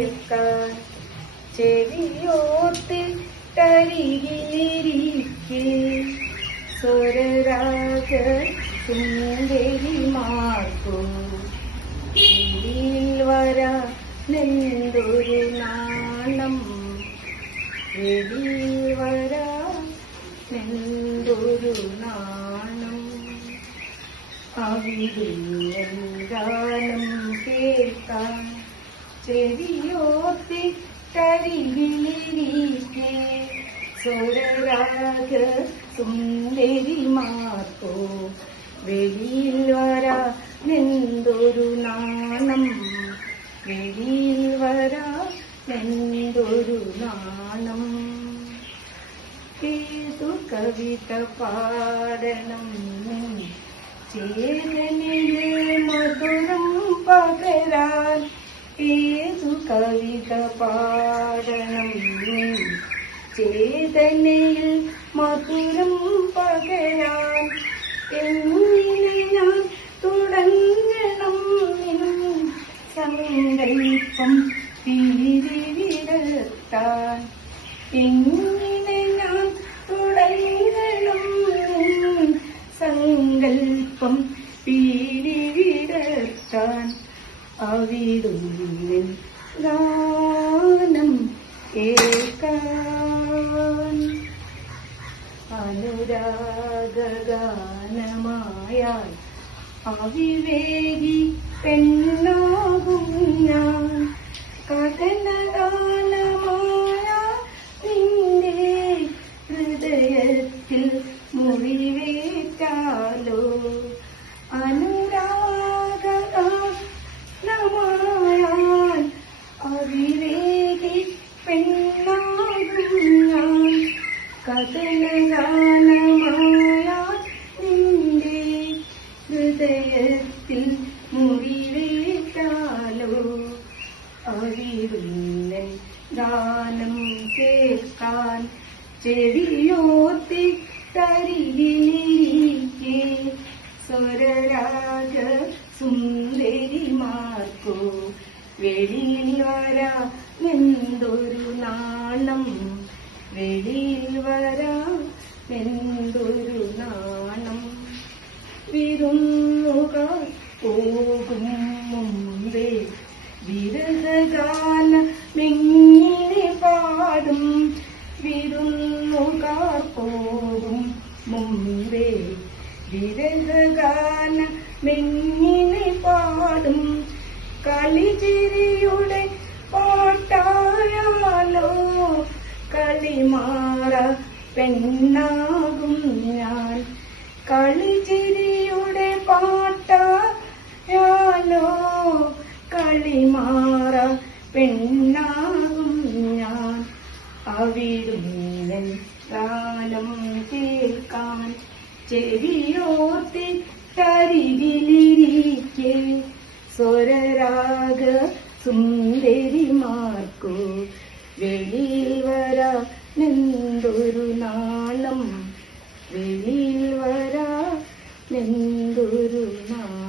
കേൾക്കാൻ ചെവിയോത്തിട്ടരികിലിരിക്കെ സ്വരരാഗ സുന്ദരിമാർക്കു വരാ നെന്തൊരു നാണം. വെളിയിൽ വരാ നെന്തൊരു നാണം. അവിടുന്നെന്താനം കേൾക്കാൻ ചെവിയോത്തി കരികിലിരിക്കെ സ്വരരാഗ സുന്ദരിമാർക്കോ വെളിയിൽ വരാ നെന്തൊരു നാണം. വെളിയിൽ വരാ നെന്തൊരു നാണം. കേതു കവിത പാടണം. ചേതനിലെ മധുരം പകരാൻ ഏതു കവിത പാടണം ചേതനയിൽ മധുരം പകരാൻ എന്നിലയം തുടങ്ങണം സങ്കല്പം തിരിവിടത്താൻ എങ്ങനെ ഞാൻ തുടങ്ങണം സങ്കല്പം പീരിവിടത്താൻ. അവിടുന്നിൽ ഗാനം കേൾക്കാൻ അനുരാഗാനമായാൽ അവിവേകി പെണ്ണാകും ഞാൻ. കഥനഗാനമായ നിന്റെ ഹൃദയത്തിൽ മുറിവേറ്റാലോ അനുരാഗാനമായാൽ അവിവേകി പെണ്ണാകും ഞാൻ കഥനഗാനമായാൽ നിന്റെ ഹൃദയത്തിൽ മുറിവേറ്റാലോ അവിടുന്നൻ ഗാനം കേൾക്കാൻ ചെടിയോത്തി കരികിലിരിക്കെ സ്വരരാഗ സുന്ദരിമാർക്കോ വെളിയിൽ വരാ എന്തൊരു നാണം? വെളിയിൽ വരാ എന്തൊരു നാണം? വിരുന്നുകാർ പോകും മുമ്പേ വിരഹഗാന മെങ്ങിനെ വിരുന്നു പോകും മുമ്പേ വിരഹഗാന മെങ്ങിനെ പാടും. കളിചിരിയുടെ പാട്ടായാലോ? കളിമാറ പെണ്ണാകും ഞാൻ. കളിചിരിയുടെ പാട്ടായാലോ അവിടുന്നീലൻ ഗാനം കേൾക്കാൻ ചെവിയോർത്തിട്ടരികിലിരിക്കെ. സ്വരരാഗ സുന്ദരിമാർക്കു വെളിയിൽ വരാനെന്തൊരു നാണം വെളിയിൽ വരാനെന്തൊരു നാണം